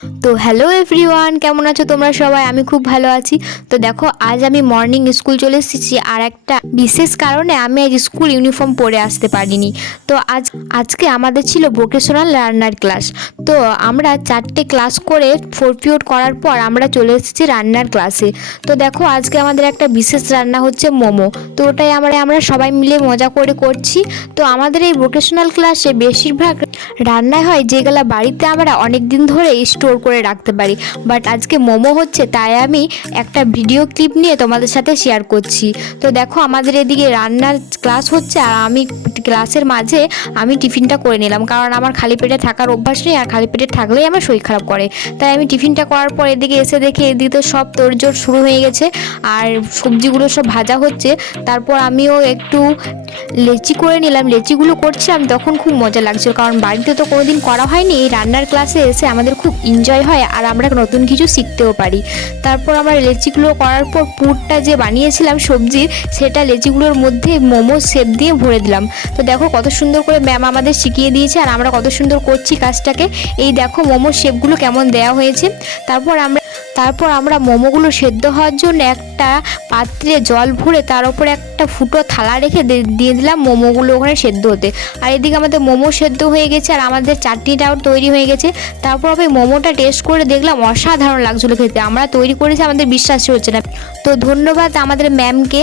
তো hello everyone, কেমন আছো তোমরা সবাই? আমি খুব ভালো আছি। তো দেখো, আজ আমি মর্নিং স্কুল চলে এসেছি, আর একটা বিশেষ কারণে আমি আজ স্কুল ইউনিফর্ম পরে আসতে পারিনি। তো আজকে আমাদের ছিল ভোকেশনাল লার্নার ক্লাস। তো আমরা 4টে ক্লাস করে 4 পিরিয়ড করার পর আমরা চলে এসেছি রান্নার ক্লাসে। তো দেখো, আজকে আমাদের একটা বিশেষ রান্না হচ্ছে মোমো। তো ওটাই আমরা সবাই মিলে মজা করে করছি। তো আমাদের এই ভোকেশনাল ক্লাসে বেশিরভাগ রান্নাই হয় যেগুলো বাড়িতে আমরা অনেক দিন ধরে স্টোর করে রাখতে পারি, বাট আজকে মোমো হচ্ছে, তাই আমি একটা ভিডিও ক্লিপ নিয়ে তোমাদের সাথে শেয়ার করছি। তো দেখো, আমাদের এদিকে রান্নার ক্লাস হচ্ছে, আর আমি ক্লাসের মাঝে আমি টিফিনটা করে নিলাম, কারণ আমার খালি পেটে থাকার অভ্যাস নেই, আর খালি পেটে থাকলেই আমার শরীর খারাপ করে। তাই আমি টিফিনটা করার পর এদিকে এসে দেখি এদিকে তো সব তোড়জোড় শুরু হয়ে গেছে, আর সবজিগুলো সব ভাজা হচ্ছে। তারপর আমিও একটু লেচি করে নিলাম। লেচিগুলো করছিলাম তখন খুব মজা লাগছিল, কারণ বাড়িতে তো কোনোদিন করা হয়নি। এই রান্নার ক্লাসে এসে আমাদের খুব এনজয় হয়, আর আমরা নতুন কিছু শিখতেও পারি। তারপর আমরা লেচিগুলো করার পর পুরটা যে বানিয়েছিলাম সবজির, সেটা লেচিগুলোর মধ্যে মোমো শেপ দিয়ে ভরে দিলাম। তো দেখো কত সুন্দর করে ম্যাম আমাদের শিখিয়ে দিয়েছে, আর আমরা কত সুন্দর করছি কাজটাকে। এই দেখো মোমোর শেপগুলো কেমন দেওয়া হয়েছে। তারপর আমরা মোমোগুলো সেদ্ধ হওয়ার জন্য একটা পাত্রে জল ভরে তার উপরে একটা ফুটো থালা রেখে দিয়ে দিলাম মোমোগুলো ওখানে সেদ্ধ হতে। আর এদিকে আমাদের মোমো সেদ্ধ হয়ে গেছে, আর আমাদের চাটনিটাও তৈরি হয়ে গেছে। তারপর আমি মোমোটা টেস্ট করে দেখলাম, অসাধারণ লাগছিলো খেতে। আমরা তৈরি করেছি, আমাদের বিশ্বাসই হচ্ছে না। তো ধন্যবাদ আমাদের ম্যামকে।